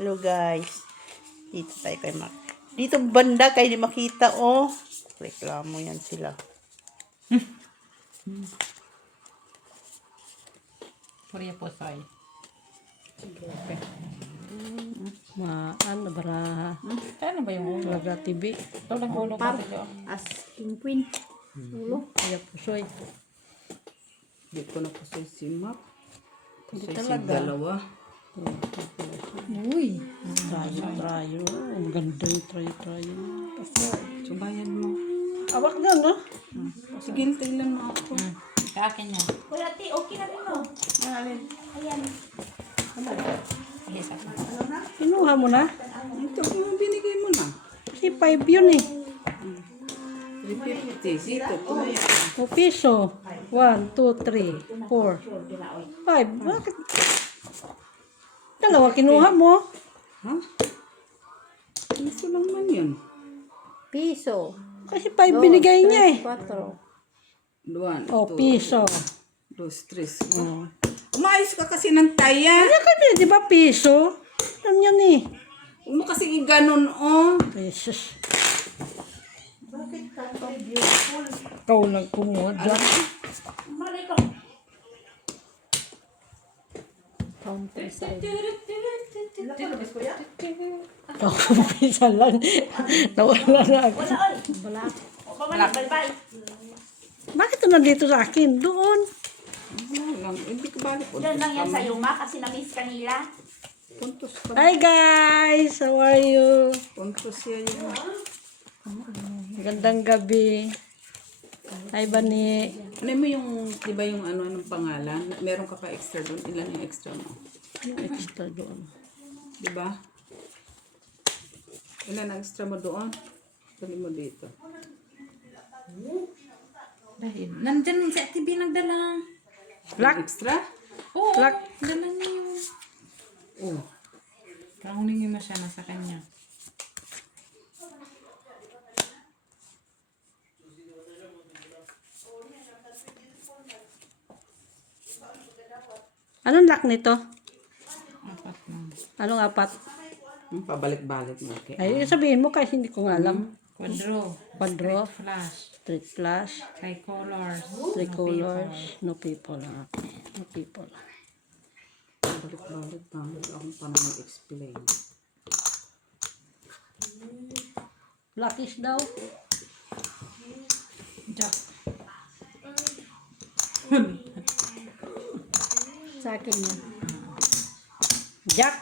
Hello guys. Dito tayo kay Mark. Dito banda kayo di makita oh. Reklamo yan sila. Puriya po soy. Sige, okay. Ano baraha? Ano ba yung ulo? Laga TV. Ito lang ulo pa ito. Asking queen. Ulo. Kaya pusoy. Di ko na pusoy si Mark. Hindi Pusoy si talaga. dalawa. Uy. Trayo. Ang ganda yung trayo. Subayan mo. Awak na, no? Sige, hintayin mo ako. Sa akin yan. Wala, ti, okay na rin mo. Alin? Ayan. Sige, sa akin. Kinuha mo na? Ito, binigay mo na. Kasi 5 yun eh. 350. Dito, ito yan. O piso. 1, 2, 3, 4, 5. Bakit? Dalawa kinuha mo. Ha? Ito lang man yun. Piso. Kasi 5 binigay niya eh. 4. 1, O 2, piso. 2, 3. Umayos ka kasi ng taya. Kaya kami, di ba piso? Ano yan eh? Huwag mo kasi iganon, oh. Pesos. Ikaw lang kumuha dyan. Malay ko. Countryside. Ikaw kumpisa lang. Nawala na ako. Wala, oy. Wala. O, pabalik, bye-bye. Bakit ito nandito sa akin? Doon. Hindi ko balik. Yan lang yan sa'yo, ma, kasi na-miss ka nila. Puntos pa. Hi guys! How are you? Puntos yan yun. Gandang gabi. Hi Bani. Ano mo yung, di ba yung anong pangalan? Meron ka pa extra doon. Ilan yung extra mo? Extra doon. Di ba? Ilan ang extra mo doon? Dali mo dito. Dahil, nandyan sa TV nagdala. Black. Extra? Oo, Black. dala niya yung... Oh. Kahunin mo siya na sa kanya. Anong lock nito? Apat na. Anong apat? Pabalik-balik mo. Okay. Ay, sabihin mo kasi hindi ko nga alam. Quadro. Quadro. Flash. Street flash. Tricolors. Three no colors. paper. No people. Okay. No people. Pabalik-balik pa. Ako paano mag-explain. Blackish daw. Jack. Sa akin yan. Jack.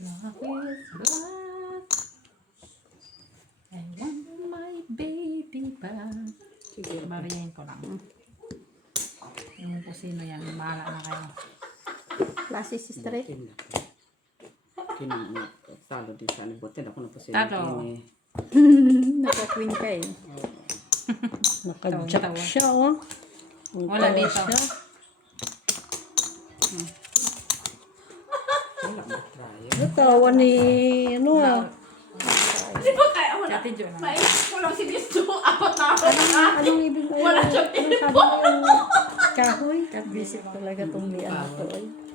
Love is black. I want my baby back. Sige. Bariyahin ko lang. Yung kung sino yan, bahala na kayo. Klase si Straight. Kinano. Talo din siya. Buti ako na po sila. Talo. Naka-queen ka eh. Naka-jack siya oh. Ang Wala tawa dito. siya. Wala mo try. Natawa ni ano ah. Di ba kaya wala? Ate Jo lang. Walang si Miss Jo. Apat na ako. Anong ibig ko? Wala siyang Anong sabi mo yung kahoy? Visit talaga tong lian na to.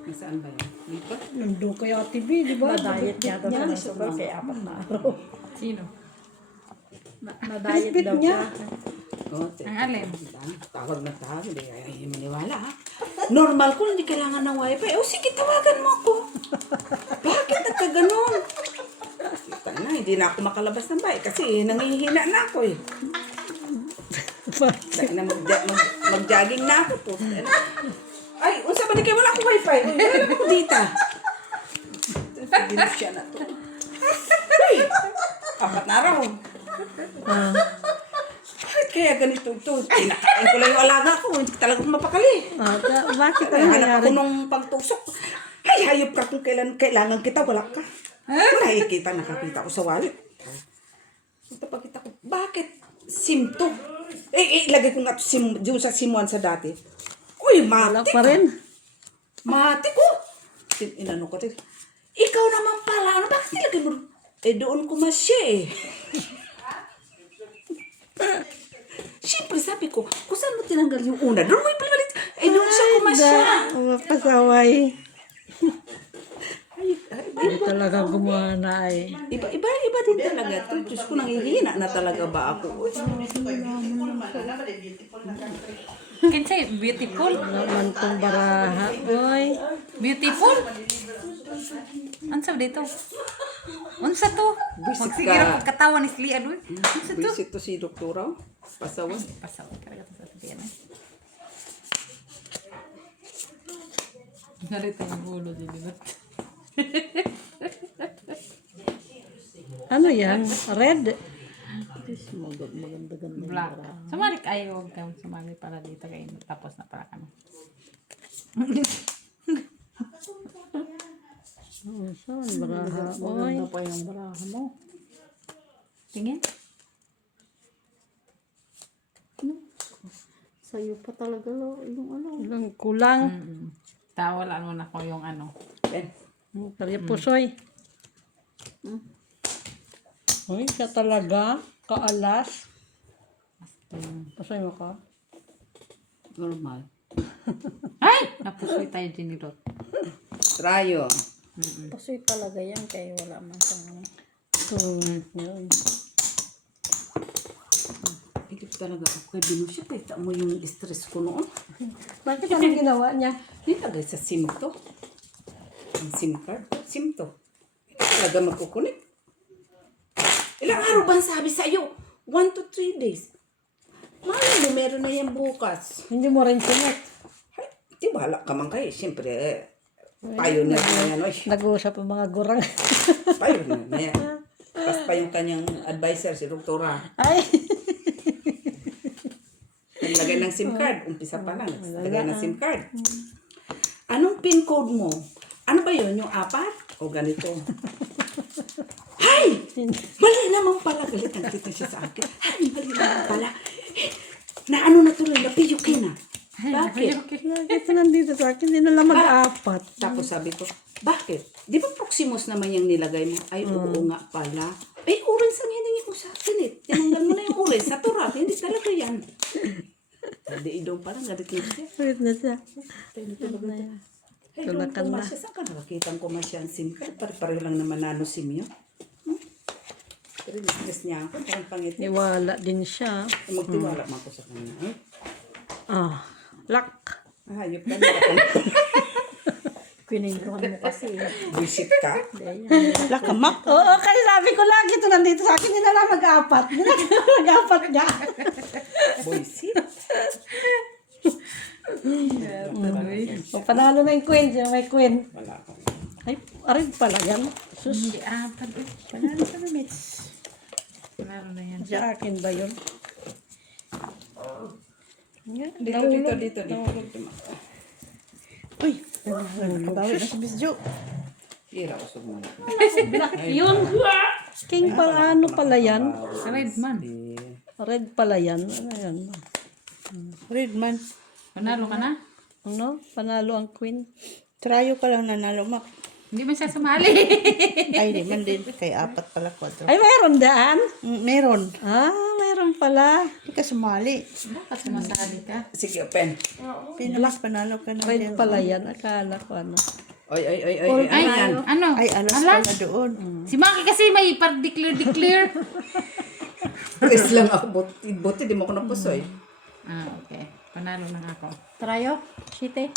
Nasaan ba yan? Dito? Nandun kaya TV, di ba? Na-diet yata Niya. sa sugar kaya apat na araw. Sino? Na-diet Bitbit daw niya. siya. Oh, Ang alin? Tawag na tawag. Hindi kaya maniwala ha. Normal ko, hindi kailangan ng wifi. O sige, tawagan mo ako. Bakit nagkaganon? Kita na, hindi na ako makalabas ng bahay kasi nangihina na ako eh. Dahil na mag-jogging na ako po. Ay, unsa ba di kayo? Wala akong wifi. Wala ako dita. Hindi na siya na to. Ay, apat na araw. Bakit kaya ganito ito? Pinakain ko lang yung alaga ko. Hindi ko talagang mapakali. Bakit ang Hanap nangyari? ako nung pagtusok. Ay, hayop ka kung kailangan kita. Wala ka. Nakakita ko sa wallet. Ito pagkita ko, bakit? SIM to. Ilagay ko nga SIM, yung sa SIM 1 sa dati. Uy, Wala matik. pa rin. Matik ko. Inano ko. Ikaw naman pala. Ano, bakit nilagay mo? Doon ko masya eh. Siyempre sabi ko, kung saan mo tinanggal yung una? Doon mo ipalit. Doon siya kumasya. pasaway. Hindi talaga gumana ay. Iba din talaga to. Diyos ko, nangihina na talaga ba ako? Kinsay, beautiful. Naman tong baraha. Oy. Beautiful. Unsa dito? Unsa to? Bisit Magsige ka. ra pagkatawan ni Slian oy. Unsa to? Visit to si Doktora. Pasawan. Pasaw ka ra sa Slian. Narito yung ulo din nila. Ano yan? Red? Black. Sumali kayo, huwag kang sumali para dito kayo. Tapos na para kami. Oh, saan baraha? Oy. pa yung baraha mo. Tingin. Sa'yo pa talaga yung ano. Ilang kulang. Tawalan mo na ko yung ano. Ben. Kaya pusoy. Uy, siya talaga. Kaalas. Pusoy mo ka. Normal. Ay! Napusoy tayo dinilot. Trayo. Pasoy talaga yan kaya wala man siyang ano. Yun. Higit talaga ako kay Binusit. Kita mo yung stress ko noon. Bakit anong ginawa niya? Nilagay sa SIM to. Ang SIM card. SIM to. Hindi talaga magkukunik. Ilang araw ba ang sabi sa iyo? 1 to 3 days. Malay mo, meron na yan bukas. Hindi mo rin connect. Ay, di bahala ka man kayo. Siyempre, pioneer na yan. Oy. Nag-uusap ang mga gurang. Pioneer na yan. Tapos pa yung kanyang advisor, si Doktora. Ay! Naglagay ng SIM card. Umpisa pa lang. Naglagay ng SIM card. Anong PIN code mo? Ano ba yun? Yung 4? O ganito? Hay! Mali naman pala. Galitan kita siya sa akin. Hay! Mali naman pala. Eh, na ano na tuloy? Napiyukin na. Bakit? Bakit nandito sa akin? Hindi na lang mag-apat. Tapos sabi ko, bakit? Di ba Proximus naman yung nilagay mo? Ay, oo nga pala. Ay, orange ang hiningi mo sa akin eh. Tinanggal mo na yung orange sa turap. Hindi talaga yan. Hindi, idong parang galit na siya. Wait na siya. Ay, Tulakan doon na. kumasya. Saan ka nakakita ang kumasya ang SIM card? Pare-pareho lang naman nano SIM yun. Pero business niya ako. Parang pangit. Iwala din siya. Magtiwala mo ako sa kanya. Eh? Ah, lock. Hayop ka na. Pinindrohan mo kasi. Visit ka. Lakamak. Oo, kasi sabi ko lagi ito nandito sa akin. Hindi na lang mag-apat. Hindi na lang mag-apat niya. Boysit. O, panalo na yung queen. Siya may queen. Wala akong. Ay, arin pala yan. Sus, Hindi apat. Panalo ka na, Mitch. Panalo na yan. sa akin ba yun? Dito. Uy, bawi na si Miss Jo. Hira ko sa mga. Black yun. King pala, ano pala yan? Red man. Red pala yan. Ano yan? Redman. Panalo ka na? Ano? Panalo ang queen. Trayo ka lang nanalo, Mak. Hindi man siya sumali. Ay, di man din. Kaya apat pala kwadro. Ay, mayroon daan? Meron. Ah, mayroon pala. Hindi ka sumali. Bakit sumasali ka? Sige, open. Pinalas panalo ka na. Red pala yan. Akala ko ano. Oy. Ay, Ano yan? ano? Ay, alas Ala? pala doon. Si Maki kasi may par-declare. Press lang ako. Buti, di mo ko napusoy. Ah, okay. Panalo na ako. Trayo? Site?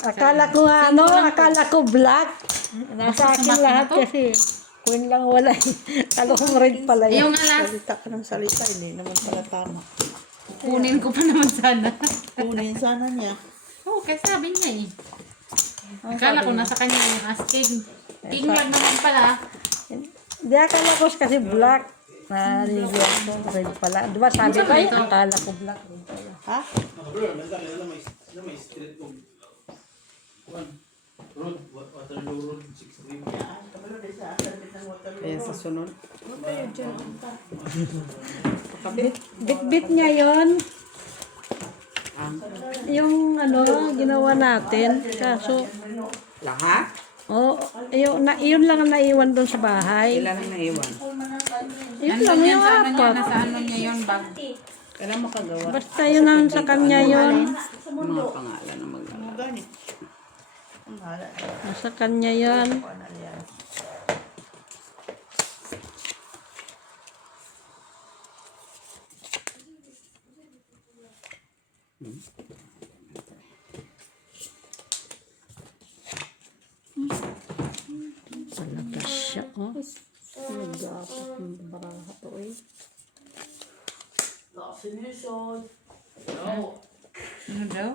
Akala ko nga ano, akala ko black. Nasa akin lahat kasi queen lang wala. Akala ko red pala yan. Yung alas, Salita ka ng salita. Hindi naman pala tama. kunin ko pa naman sana. Kunin sana niya. Oo, kasi sabi niya eh. Akala ko nasa kanya yung asking. King lang naman pala. Hindi, akala ko kasi black. Naliliyan ko, red pala. Diba sabi ko eh, akala ko black. Ha? Ayan sa sunod. Bit-bit niya yon. Yung ano, ginawa natin. Kaso, Lahat? oh, yun lang ang naiwan doon sa bahay. Ilan ang naiwan? Yun Ano lang yan yung sa ano niya, apat. nasa ano niya yun, bag. Kailan makagawa? Basta yun ang sa kanya yun. Mga pangalan na maglalagay. Ganit. Wala. Nasa kanya yan. Wala yan. Talaga siya, oh. Nag-aapot ng baraha to, eh. Ano daw?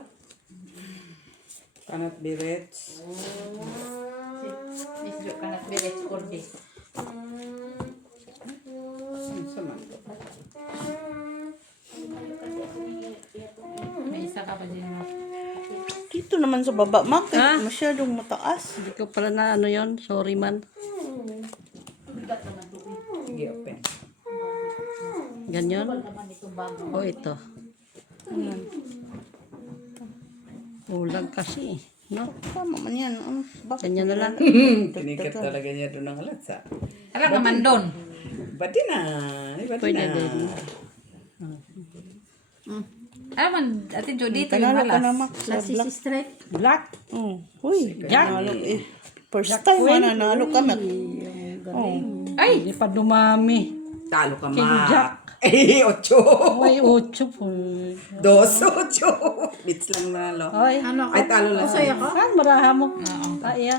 Cannot be rich. Isyo ka na bilis or this. Sa man. May isa ka pa din. Dito naman sa baba, Mak. Ha? Masyadong mataas. Hindi ko pala na ano yun. Sorry man. Sige, open. Ganyan. O ito. Ulang kasi. No? Tama man yan. Bakit? Ganyan na lang. Tinikat talaga niya doon ng alatsa. Alam naman doon. Bati na. Bati Pwede na. din. Alam man, Ate Jo, dito yung Panalo ka na, alas. Mak. Sa black. straight. Black. Uy, Jack. nanalo eh. First time mananalo ka, Mak. Ay! Hindi pa dumami. Talo ka, King Mak. Jack. Eh, 8. May 8 po. 2, 8. Bits lang nalo. Ay, Ay, talo lang. kan maraha mo. Kaya.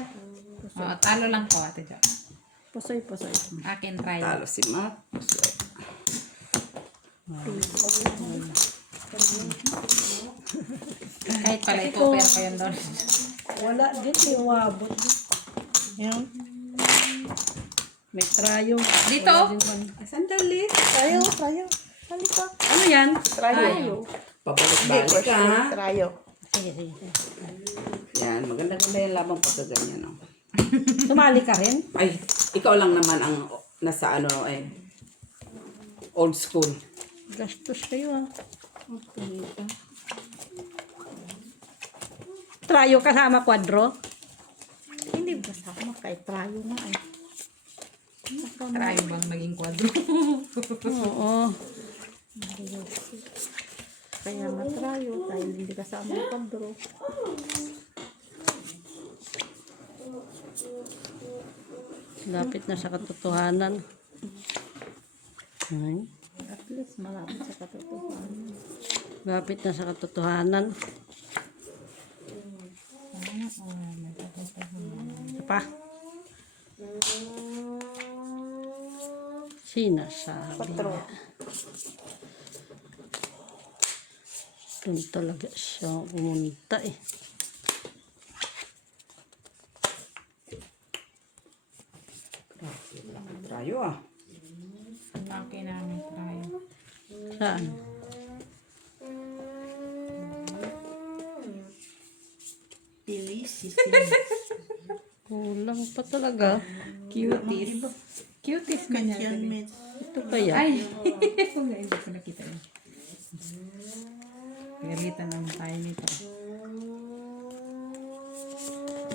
Oo, talo lang po, Ate Jo. Pusoy. Akin try. Talo si Mak. Kahit pala ito, pero ko yun doon. Wala din. May umabot. Yan. May trayo. Dito? Sandali. Tayo. Halika. Ano yan? Trayo. Pabalik-balik ka, ha? Trayo. Sige. Yan, maganda-ganda yung labang pagkaganyan, no? Sumali ka rin? Ay, ikaw lang naman ang nasa ano, ay, old school. Gastos kayo, ah. Trayo kasama kwadro? Hindi ba sama kay trayo nga eh. Try bang maging kwadro? Oo. Kaya nga trayo. Dahil hindi kasama yung padro. Lapit na sa katotohanan. Ay, At least malapit sa katotohanan. lapit na sa katotohanan. Ito pa. Sinasabi niya. Doon talaga siya pumunta eh. Trayo, ah. Akin namin try. Saan? Delicious. Kulang pa talaga. Cuties. Cuties ka niya. Yan, Mitch. Ito kaya. Ay! Hindi ko nakita yun. Pagalitan naman tayo nito.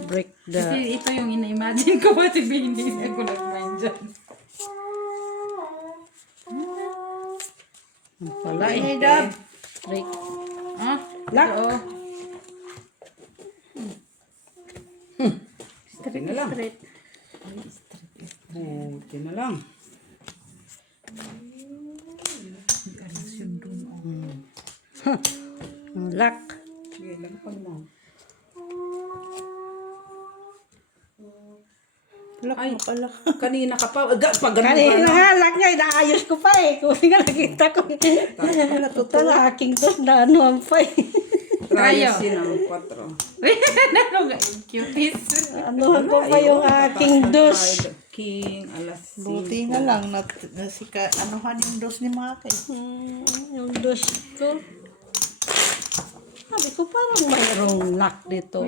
Break the... Kasi ito yung ina-imagine ko pa si Bini. Hindi ko nag-mind dyan. Pala eh. Hey, Dab. Break. Ah? Lock. Oo. Buti na lang. Buti na lang. Lock. Sige lang pag mo. Lock mo pala. Kanina ka pa. Pag ganun Kanina ka na. nga, lock nga. Inaayos ko pa eh. Kung nga nakita ko. Ito na aking dos na ano ang pa eh. Trayo Trayo. sinang 4. Uy, ano ga? Cuties. Ano ko pa yung aking dos. King, alas Buti na lang na sika, anuhan yung dos ni Maki. Yung dos ko. Sabi ko parang mayroong lock dito.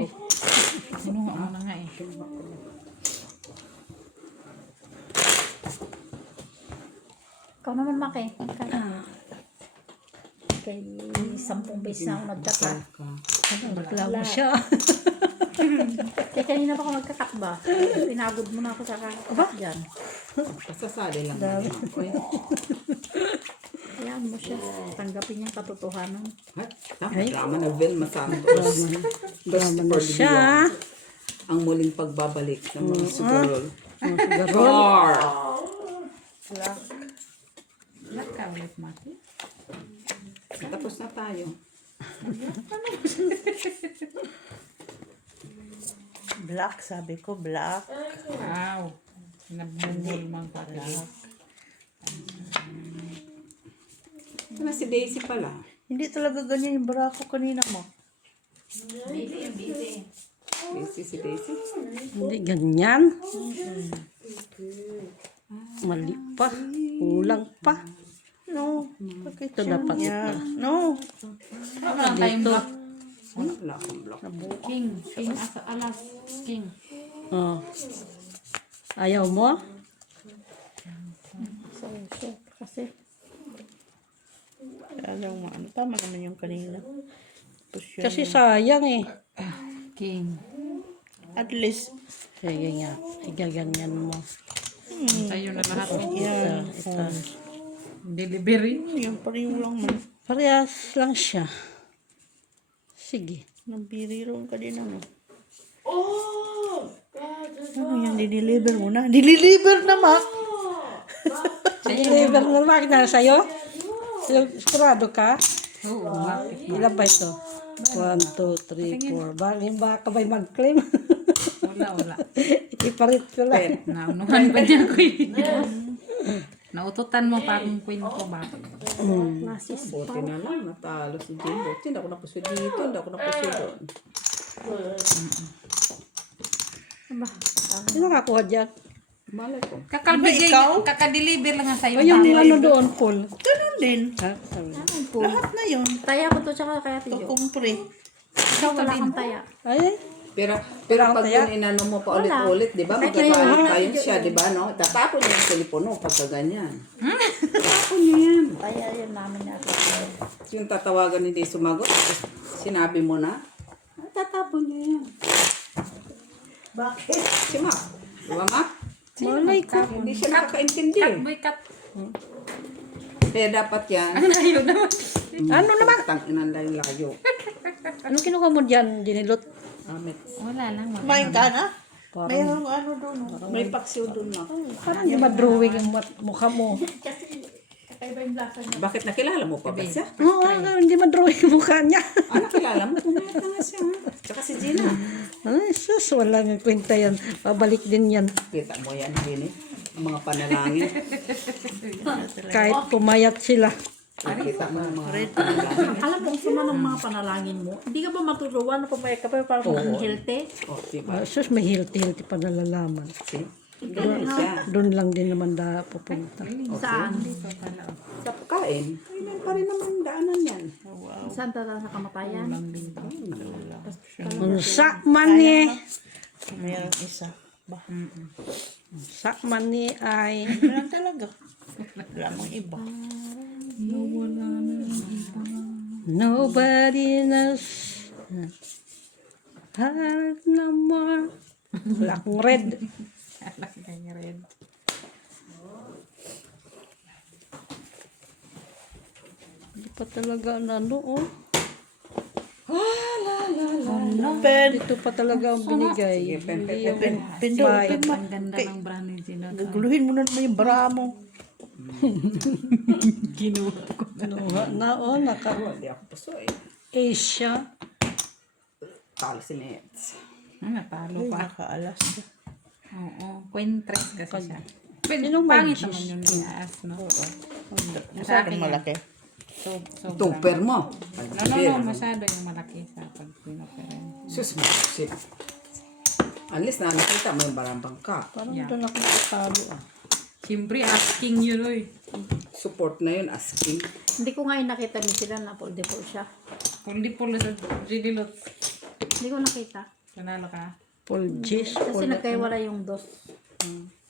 Ano nga muna nga eh. Ikaw naman, Maki. Kay 10 beses na ako nagtaka. Reklamo siya. Kaya kanina pa ako nagkakat ba? Pinagod mo na ako sa kakakat dyan. Pasasali lang. naman ako eh. Ayan mo siya. Tanggapin niyang katotohanan. Drama na Vilma Santos. Drama na siya. ang muling pagbabalik ng mga sugarol. Garol. Black ka ulit, Maki. Tapos na tayo. Black, sabi ko, black. Wow. Nabungol mang pala. Ito na si Daisy pala. Hindi talaga ganyan yung bra ko kanina mo. Daisy si Daisy. Hindi ganyan. Mali pa. Kulang pa. No, bakit Ito dapat yan? ito. No. Wala tayong black. Wala akong block. King. King asa alas. King. Oh. Ayaw mo? Kasi, Alam mo, ano, tama naman yung kanina. Tapos yun, Kasi sayang eh. King. at least, Sige nga. Igaganyan mo. Sa'yo na lahat. yan. Ito. Delivery. Yan, pareho lang man. Parehas lang siya. Sige. Nabiriron ka din ano. Ano yan, diniliver mo na? Diniliver na, ma! Deliver na bakit na sa'yo? Sigurado ka? Oo, Maki. Ilan ba ito? 1, 2, 3, 4. Baka ba'y mag-claim? Wala. Iparit ko lang. Naunuhan pa niya ko Naututan mo pa akong queen ko ba? Buti na lang, natalo si Jim. Buti, hindi ako napuso dito, hindi ako napuso doon. Sino nakakuha dyan? Malay ko. Kakadeliver lang nga sa'yo. Ay, yung ano doon, Paul. Ganun din. Ha? Sabi. Lahat na yun. taya ko to tsaka kaya tiyo. Kumpre. Ikaw wala kang taya. Ay, Pero pag yun inano mo pa ulit-ulit, di ba? Magkakalit kayo siya, di ba? No? Tatapon niya yung telepono pagka ganyan. Tatapon niya yan. Taya yun namin natin. Yung tatawagan hindi sumagot, tapos sinabi mo na, tatapon niya yan. Bakit? Si Mac. Di ba, Mac? malay ko. Hindi siya nakakaintindi. Boy, cut. Kaya dapat yan. Ayaw naman. Ano naman? Tanginan lang yung layo. Ano kinuha mo dyan, Dinilot? Amit. Wala lang. Kumain ka na? Mayroong ano doon. May paksiw doon na. Parang di ma-drawing yung mukha mo. Kakaiba yung lasa niya. Bakit nakilala mo pa ba siya? Oo, hindi ma-drawing yung mukha niya. Ah, nakilala mo? Pumayat na nga siya. Ha? Tsaka si Gina. Ay, sus, wala nga kwenta yan. Pabalik din yan. Kita mo yan, Gini. Ang mga panalangin. Kahit pumayat sila. Kita mo ang mga panalangin. Alam mo, kung sama ng mga panalangin mo, hindi ka ba maturuan na pumayag ka pa parang ang healthy? O, diba? Ah, sus, may hilti-hilti pa nalalaman. See? Ganyan siya. Doon lang din naman pupunta. Saan? Sa pagkain, ayun pa rin naman daanan yan. Saan tata sa kamatayan? Unsa man ni. Mayroong isa. Unsa man ni ay. Wala talaga. Wala mong iba. Nobody knows. Heart no more. Wala akong red. Kanya red. Hindi pa talaga oh. Dito pa talaga ang binigay. Hindi yung Pindutin mo. Ang ganda ng brand ni Gina. Gaguluhin mo na naman yung bra mo. kinuha na Hindi ako puso eh. Asia. Talo si Nets. Natalo pa. Nakaalas ka. Oo. Quintress kasi siya. Sinong may Pangit G's? naman yun niya. No? Masyadong malaki. Sobrang. Tuper mo. No. Masyado yung malaki sa pag pinopera. Sus, shit. Alis na nakita mo yung barambang ka. Parang doon ako natalo Siyempre, asking yun, oy. Support na yun, asking. Hindi ko nga yung nakita ni sila na full default siya. Kundi po sa Gidilot. Hindi ko nakita. Nanalo ka. Full G's. Kasi nagkaiwala yung dos.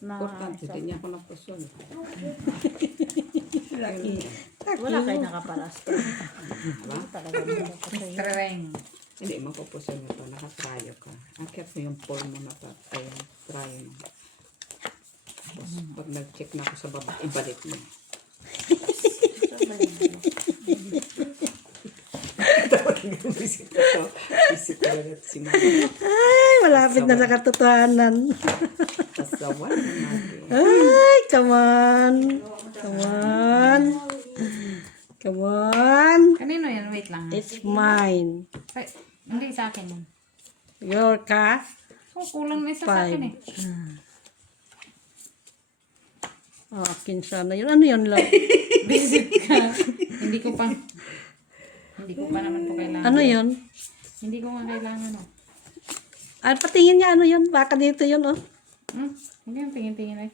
Na Importante, hindi niya ako napuso. wala kayo nakapalas. Talaga mo ko sa'yo. Treng. Hindi, mapupuso mo ito. Nakatrayo ka. Akit mo yung form mo na pa. Ayun, try mo. Tapos, pag nag-check na ako sa baba, ibalik mo. Dapat nag-visit ko ito. Visit talaga si Mama. Ay, malapit na sa katotohanan. Kasawan na natin. Ay, come on. Come on. Come on. Kanino yan? Wait lang. It's mine. Ay, hindi sa akin yan. Your ka? Oh, kulang na isa sa akin eh. Oh, akin sana yun. Ano yun lang? Visit ka. Hindi ko pa naman po kailangan. Ano yun? Hindi ko nga kailangan oh. Ay, patingin niya ano yun. Baka dito yun, oh. Hindi yung tingin-tingin eh.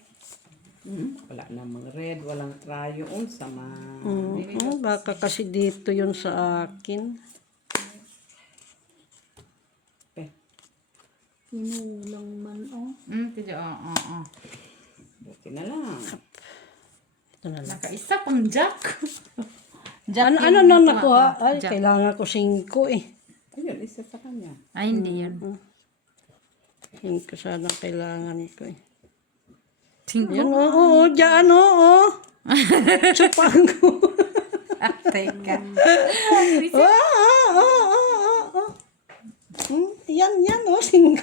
Wala namang red, walang crayon, sama. Baka kasi dito yun sa akin. Inulang man, oh. Tidyo, oo. Buti na lang. Ito na lang. Nakaisa pang jack. Ano na nakuha? Ay, kailangan ko 5 eh. Ayun, isa sa kanya. Ay, hindi yun. 5 sana kailangan ko eh. Cinco? Yan, oo, dyan, oo. Chupang ko. Teka. Oo. Yan, oh, 5.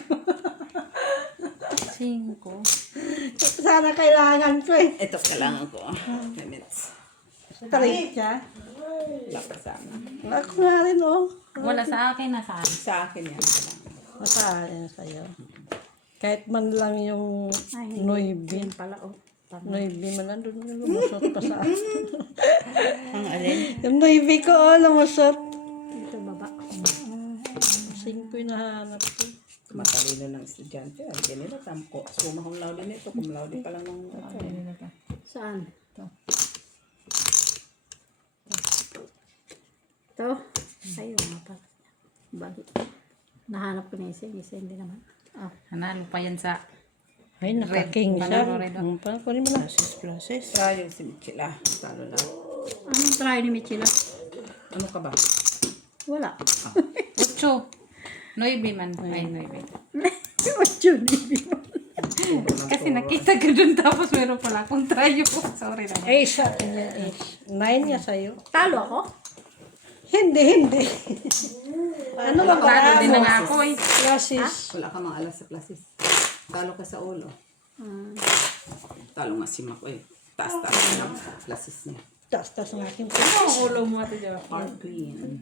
5. Sana kailangan ko eh. Ito kailangan ko. Minutes. Tarik siya. Wala pa sana. Ako nga rin, oh. Wala sa akin, nasaan? Sa akin yan. Masaalin sa'yo. Kahit man lang yung noibi. Pala, oh. Noibi man lang, doon lumusot pa sa akin. Ang alin? Yung noibi ko, oh, lumusot. Dito baba. 5 yung nahanap ko. Matalino ng estudyante. Hindi nila tamko. Sumahong laude nito. Kung laude pa lang ng Saan? Ito. Ayun nga pala. Bakit? Nahanap ko na isa hindi naman. Ah. Hanalo pa yan sa... Ay, nakaking siya. Red. Kunin mo lang. Process. crayon si Michela. Talo lang. Anong try ni Michila? Ano ka ba? Wala. 8. Noibi man. Ay, noibi. Yun, hindi mo. Kasi nakita ko dun tapos meron pala akong trayo. Sorry na. Ace sa akin yan, Ace. 9 niya sa'yo. Talo ako? Hindi. Ano ba Talo ba? din na nga ako eh. Classes. Wala ka mga alas sa plasis. Talo ka sa ulo. Talo nga si Mako eh. Taas-taas na plasis niya. Taas ng aking Ano ulo mo ito dyan? Heart green.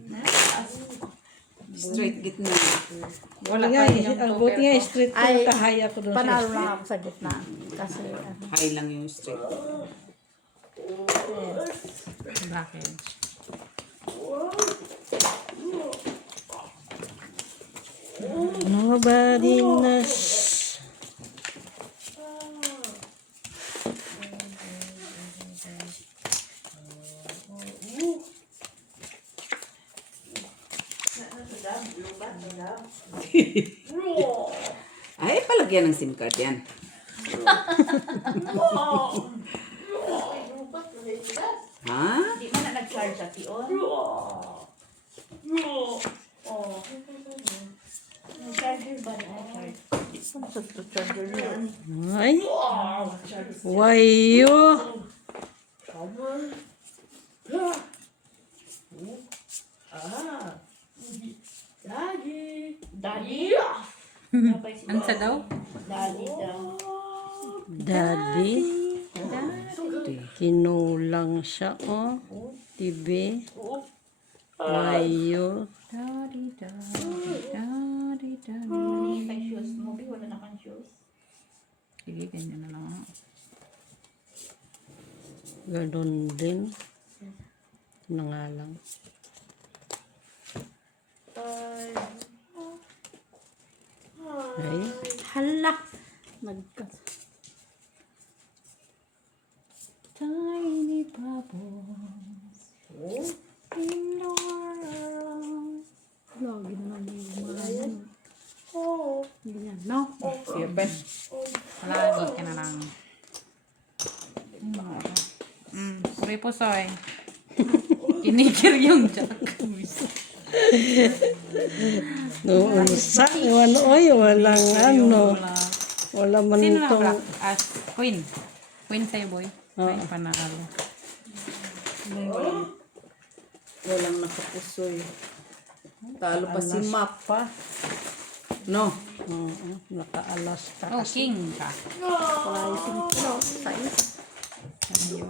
Straight gitna. Wala nga, pa yung ang buti nga street ko, Ay, kahaya ko doon sa Panalo lang ako sa gitna. Kasi, High lang yung straight. Bakit? Nobody knows. Ay, palagyan ng SIM card yan. Ha? Di man na nag-charge sa tiyon. Charger ba na? Charger niyan. Ay. Wayo. Daddy! Ano sa daw? Daddy daw. Daddy. Kinulang siya, oh. Tibi. Wayo. Kay shoes mo, wala na kang shoes. Sige, ganyan na lang ako. Ganon din. Na nga lang. Ay. hala. Nagka. Tiny bubbles in the world. Lagi na lang yung mga yan. Ganyan, no? Sige, Ben. Lagi ka na lang. Puri po, soy. Kinikir yung jack. Noon sa, walang ano. Wala man Sino na itong, black? Queen. Queen sa'yo, boy. Ay, panalo. Walang nakapusoy. Talo pa si Mac pa. No. Oo, nakaalas ka. Oh, king ka. Wala yung 5 kilos. 6. Ayo.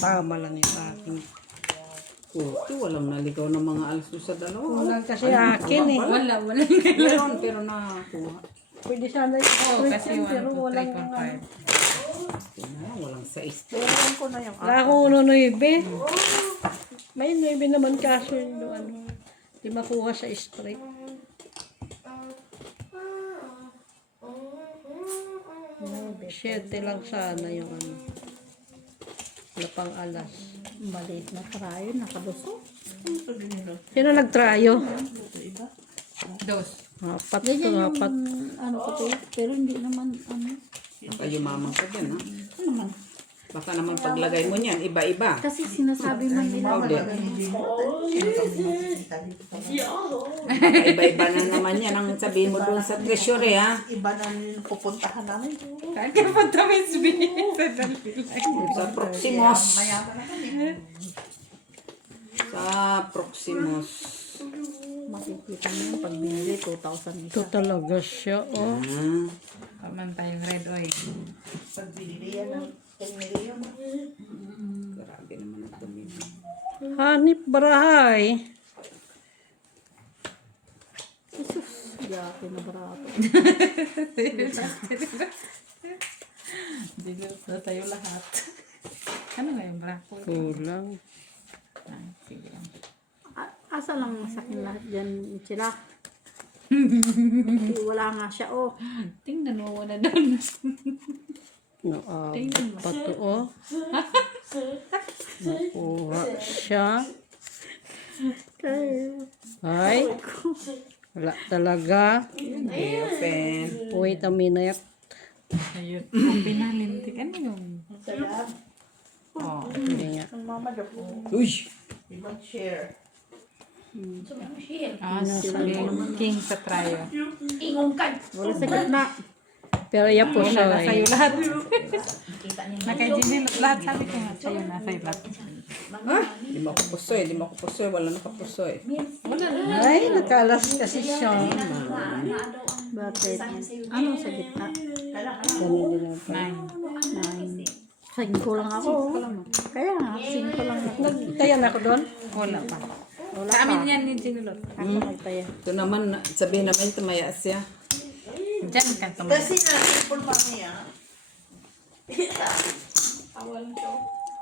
Tama lang yung akin. Puti, walang naligaw ng mga alas doon sa dalawa. Kulang kasi akin eh. Wala. Meron, pero nakakuha. Pwede sana yung Oh, kasi 1, 2, 3, 4, 5. Walang 6. Meron ko na yung Wala akong 1.9. May 9 naman kaso yung ano. Di makuha sa straight. Siyete lang sana yung ano. Na pang alas. maliit na karayo, nakalusok. Sino nagtrayo? Dos. Apat to, Ganyan yung apat. ano ko to, pero hindi naman ano. Baka yumamang ka dyan, ha? Baka naman paglagay mo niyan, iba-iba. Kasi sinasabi mo nila Hindi. Baka iba-iba na naman yan ang sabihin mo doon sa treasury, ha? Iba na yung pupuntahan namin. Kaya pa Miss B. Sa dalili. Sa Proximos. Sa Proximos. makikita mo yung pag binili 2,000 Ito isa. talaga siya, oh. Pamantay yung red oil. Pag binili yan ng 10 million. Grabe naman ang dumi. Hanip barahay. Jesus, yaki na barato. Dilo na tayo lahat. Ano nga yung brako? Kulang. Ay, sige lang. Asa lang sa akin lahat dyan sila. Kasi wala nga siya, oh. Tingnan mo muna doon. Naabot pa to, oh. Nakuha siya. Ay. Wala talaga. Okay, open. Wait a minute. Ayun. Ang pinalintik. Ano yung? Oh. Hindi nga. Ang mama daw po. Uy! Ibang share. Ah, king sa trayo. Wala sa gitna. Pero yan po siya, Nasa eh. iyo lahat. Naka-ginilot lahat. Sabi ko nga sa'yo, nasa iyo lahat. Di mo ako pusoy, di mo ako pusoy. Wala nakapusoy. Ay, nakalas kasi siya. Bakit? Ano sa gitna? Ganun din ako. 9. 5 lang ako. Kaya nga, 5 lang ako. Nagtayan ako doon. Wala pa. Sa amin yan ni Ginilot. Ako nagtaya. Ito naman, sabihin naman tumaya siya. Diyan ka tumayo. Kasi na, simple pa niya.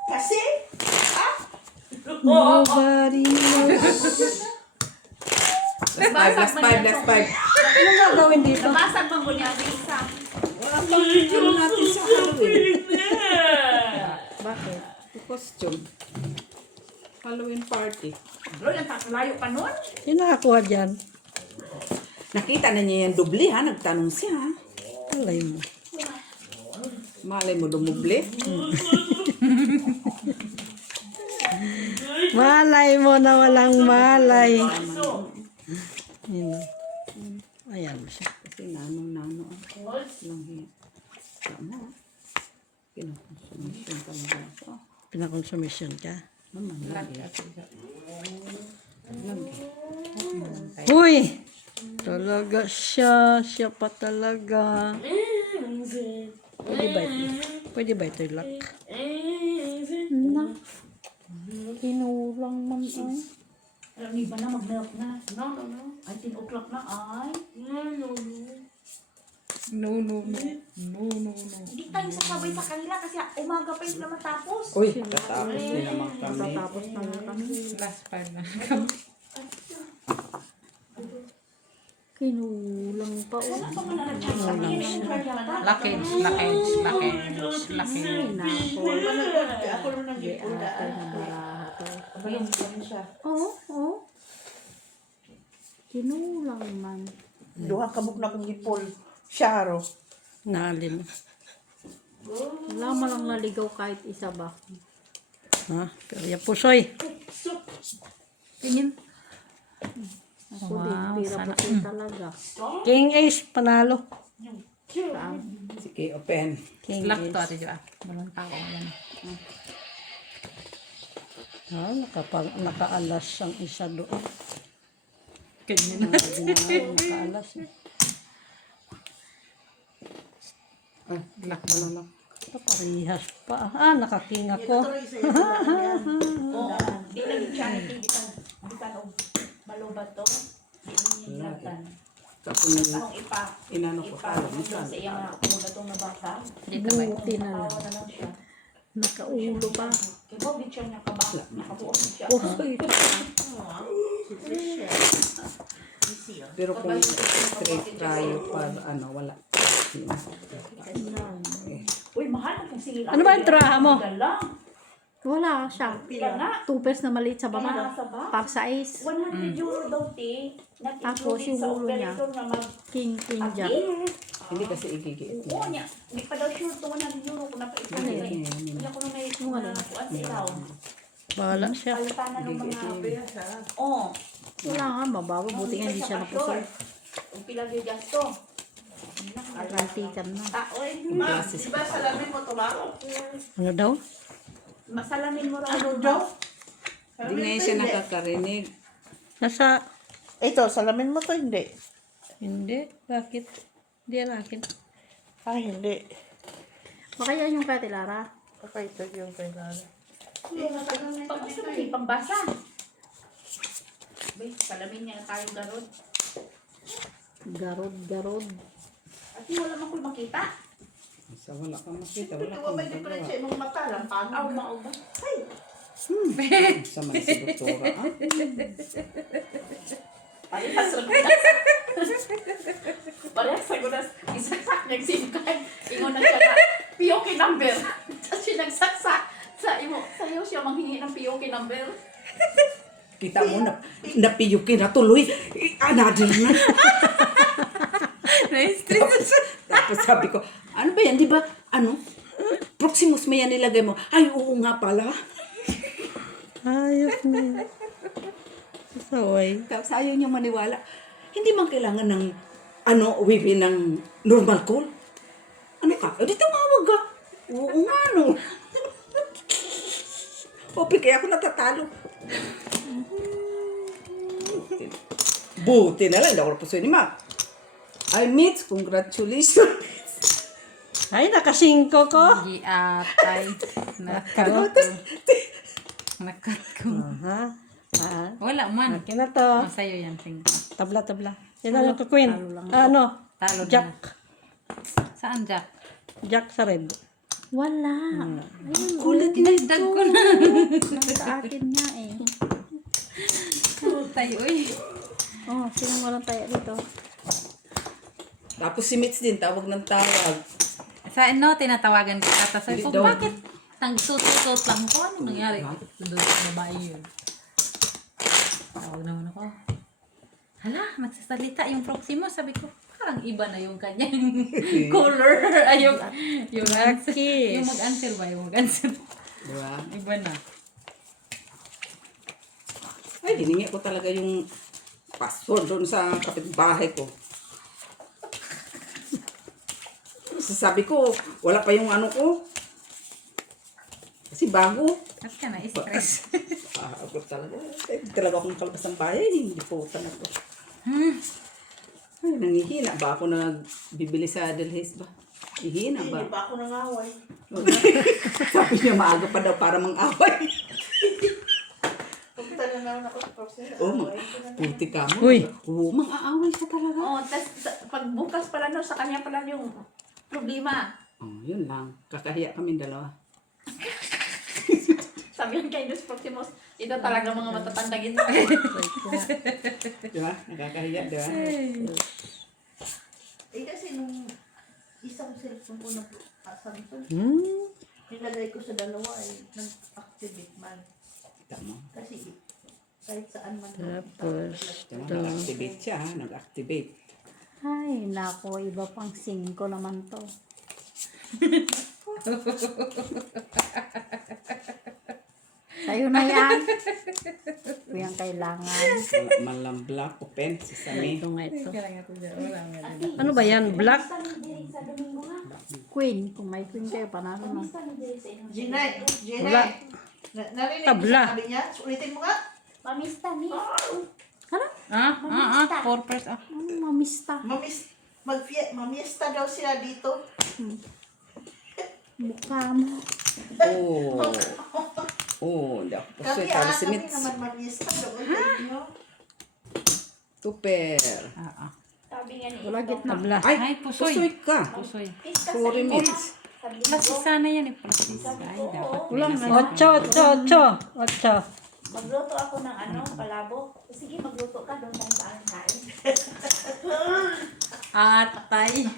Kasi, Nobody knows. Last five. Ano gagawin dito? Wala pang picture natin sa Halloween. Bakit? Costume. Halloween party. Sino nakakuha dyan? Nakita na niya yung dubli, ha? Nagtanong siya, ha? Alay mo. Malay mo dumubli. Malay mo na walang malay. Yun. Ayan siya. Kasi nano. Lang hiya. Tama, ha? Kinukonsumisyon talaga ako. Pinakonsumisyon ka. Naman, lagi. Uy! Talaga siya. Siya pa talaga. Pwede ba ito yung lock? Na. Kinulang man ay. Alam niyo ba na mag-milk na? No. Ay, 10 o'clock na ay. No. Hindi tayo sasabay sa kanila kasi umaga pa yung matapos. Uy, katapos din naman kami. Tapos na nga kami. Last 5 na kami. Kinulang pa, oh. Luckage. ako nung nag-ipundaan. Abalong kami siya. Oo. Kinulang man. Duha kabuk na kong ipol. Sharo. Naalin. Wala man lang naligaw kahit isa ba. Ha? Pero yan pusoy. Tingin. Ako Wow, din, pira sana. po siya talaga. King Ace, panalo. Saan? Sige, open. King Lock Ace. to ate Jo. Walang tao. Yan. Nakaalas ang isa doon. Ganyan. Nakaalas. Ay, black ba na lang? Parehas pa. Ah, nakaking ako. Oo. Di naging charity. Di ka no. Malubat to. Di nilatan. Tapos Akong inano ko talo. sa iya nga muna tong nabasa. Dito ba? Buti na lang. Tawa na lang siya. Nakaulo pa. Kaya ba, bitch siya nakabasa. Nakabuo siya. Uy, Pero kung straight tayo pa, ano, wala. Uy, mahal na kung sige. Ano ba ang tiraha mo? Lang. Wala siya. Pila nga. 2 pairs na maliit sa baba. Pila sa ba? Par size. 100 euro daw, te. Tapos yung ulo niya. na mag King Jack. Hindi kasi igigit. Oo niya. Hindi pa daw sure to 100 euro kung napaipon niya. Hindi ako nung may kuhan sa ilaw. bahala siya. Palitanan ng mga... Oo. Wala nga, mabawa. Buti nga hindi siya napusol. Kung pila yung gasto. Arrantikan na. Oy, Di ba salamin mo tumako? Ano daw? masalamin mo raw. Ano daw? Hindi ngayon siya nakakarinig. Nasa... Ito, salamin mo to hindi. Hindi. Bakit? Hindi yan akin. Ah, hindi. Baka yan yung kay Lara. Okay, ito yung kailangan. Pag-basta mo yung pambasa. Bay, salamin niya tayo garod. Garod. At wala man ko makita. Sa wala kang makita, Ito wala ko kang may diferensya magagawa. mong mata lang. Paano? Aw, mauba. Sa man si doktora, ah? Parehas sa gunas. Parehas sa gunas. Isaksak niyang SIM card. Ingon na siya na POK number. Tapos siya nagsaksak. Sa iyo siya manghingi ng POK number. Kita mo na, napiyukin na tuloy. Another na. Na-stress. Tapos sabi ko, ano ba yan, di ba? Ano? Proximus mo yan nilagay mo. Ay, oo nga pala. Ayos na yun. Saway. Tapos ayaw niya maniwala. Hindi man kailangan ng, wiwi ng normal call. Ano ka? O, di tumawag ka. Oo nga, no. Opi, kaya ako natatalo. Buti na lang, hindi ako napusoy ni Ma. Ay, Mitch, congratulations. Ay, nakasingko ko. Di atay. Nakat ko. Aha. Ah, Wala man. akin na to. Masa'yo yan, tingko. Tabla. Yan na lang ko, Queen. Ano? Talo na. Jack. Saan Jack? Jack sa red. Wala. Kulit na. Dinagdag ko na. Sa akin nga eh. Tayo eh. Oh, sino walang tayo dito? Tapos si Mitch din, tawag ng tawag. Sa ano, tinatawagan ko kata. Sabi ko, Hindi daw. bakit? Nagsusot lang ko. Anong nangyari? Doon sa babae yun. Tawag naman ako. Hala, nagsasalita yung Proximo. Sabi ko, parang iba na yung kanyang color. Ay, yung answer. Kiss. Yung mag-answer ba? Yung mag-answer. Di ba? Iba na. Ay, hiningi ko talaga yung password doon sa kapitbahay ko. Sabi ko, wala pa yung ano ko. Kasi bago. Kasi ka na, stress. Ako talaga. Hindi talaga akong kalabas ng bahay. Hindi po talaga. Ay, nangihina ba ako na bibili sa Delhaize ba? Ihina ba? Hindi pa ako nangaway. Sabi niya maaga pa daw para mang-away. Punta na naman ako sa process. Oh, puti ka mo. Uy. Oo, mang-aaway ka talaga. Oo, pagbukas pala no, sa kanya pala yung problema. Oh, yun lang. Kakahiya kami dalawa. Sabi yan kay Dos Proximos, ito talaga mga matatanda gito. Di ba? Nakakahiya, di ba? Eh kasi nung isang cellphone ko na Samsung, Hmm. nilagay ko sa dalawa nag-activate man. Kita mo. Kasi kahit saan man. Tapos, Di ba? Nag-activate siya, ha? Nag-activate. Ay, nako, iba pang 5 naman to. Sa'yo na yan. Ito yung kailangan. Wala man lang black o pen, sesame. ito nga ito. Wala nga. Ano ba yan? Black? Sa Domingo nga. Queen. Kung may queen kayo, panalo na. Ginay, Wala. narinig mo Tabla. sabi niya? Ulitin mo nga. Mamista ni. Purpose. Mamista. Mamiesta daw sila dito. Mukha mo. Oh. Oh, hindi ako pusoy. Para si Kami Mitz. naman mamiesta doon sa inyo. Super. Sabi nga ni Wala gitna. Ay, pusoy. Pusoy ka. Pusoy. Sorry, Mitz. Sabi Plastic sana yan eh. Plastic. Ay, dapat. Walang Ocho. magluto ako ng palabo. Sige, magluto ka doon tayo sa aking kain. Atay.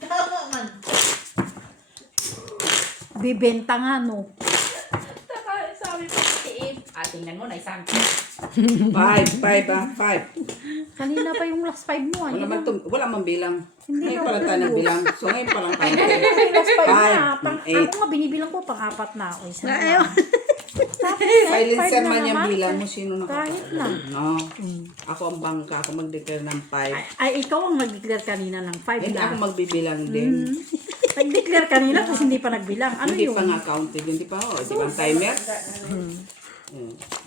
Tama man. Bibenta nga, no. Sabi ko si Eve, tingnan mo na isang. 5 ah. 5. Kanina pa yung last 5 mo. Wala man bilang. Ngayon pala tayo nagbilang. So ngayon pa lang tayo. Last 5 na. 5, Ako nga binibilang ko, pang-apat na ako. Isa na lang. Silencer na man yung naman. bilang mo. Sino Kahit na. No. Ako ang bangka. Ako mag-declare ng 5. Ay, ikaw ang nag-declare kanina ng 5 Hindi ako na. magbibilang din. Nag-declare kanina kasi hindi pa nagbilang. Ano Hindi yun? pa nga counted. Hindi pa. Oh. Di ba ang timer?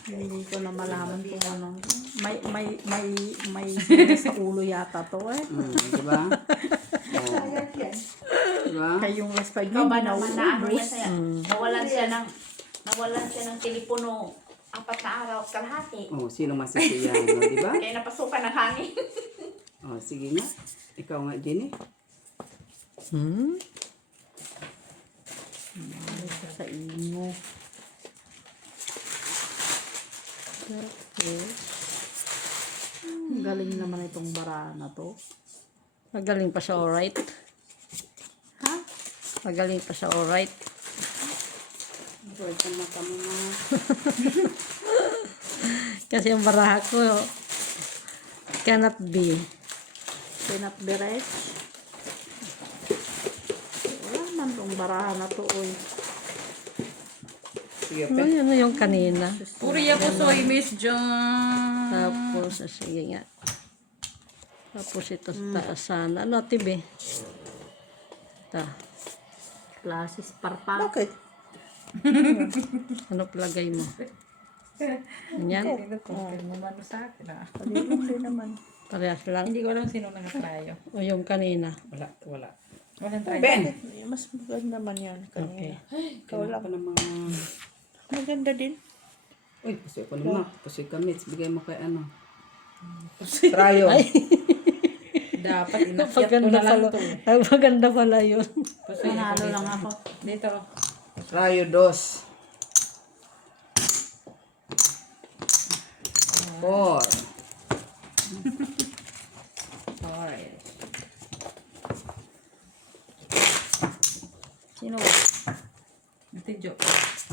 Hindi ko na malaman kung ano. May sino sa ulo yata to eh. Di ba? Oh. Di ba? Kaya yung last 5 Ikaw mo, ba naman na ano naubos. yan sa'yo? Nawalan siya ng telepono 4 na araw at kalahati. Oh, sino masisiyan mo, di ba? Kaya napasukan ng hangin. Oh, sige nga. Ikaw nga, Jenny. Sa inyo. Ang galing naman itong bara na to. Magaling pa siya, alright. Ha? Magaling pa siya, alright. Pwede na kami na. Kasi ang baraha ko, cannot be. Peanut beres. Wala man tong baraha na to, oy. Sige, Ano yun yung kanina? Puri ako soy, Miss John. Tapos, sige nga. Tapos ito sa taasan. Ano, tibi? Ito. Klasis parpal. Bakit? Ano palagay mo? Ganyan? Naman sa akin Hindi naman. Parehas lang. Hindi ko alam sino nakatrayo. O yung kanina. Wala. Walang trayo. Ben! Mas maganda man yan kanina. Ikaw lang. Maganda din. Uy, pusoy ko naman. Pusoy ka, Mitz. Bigay mo kay ano. Trayo. Dapat inakyat ko na lang to. Maganda pala yun. Nanalo lang ako. Dito. Trayo 2. 4. Alright. Sino? Ate Jo.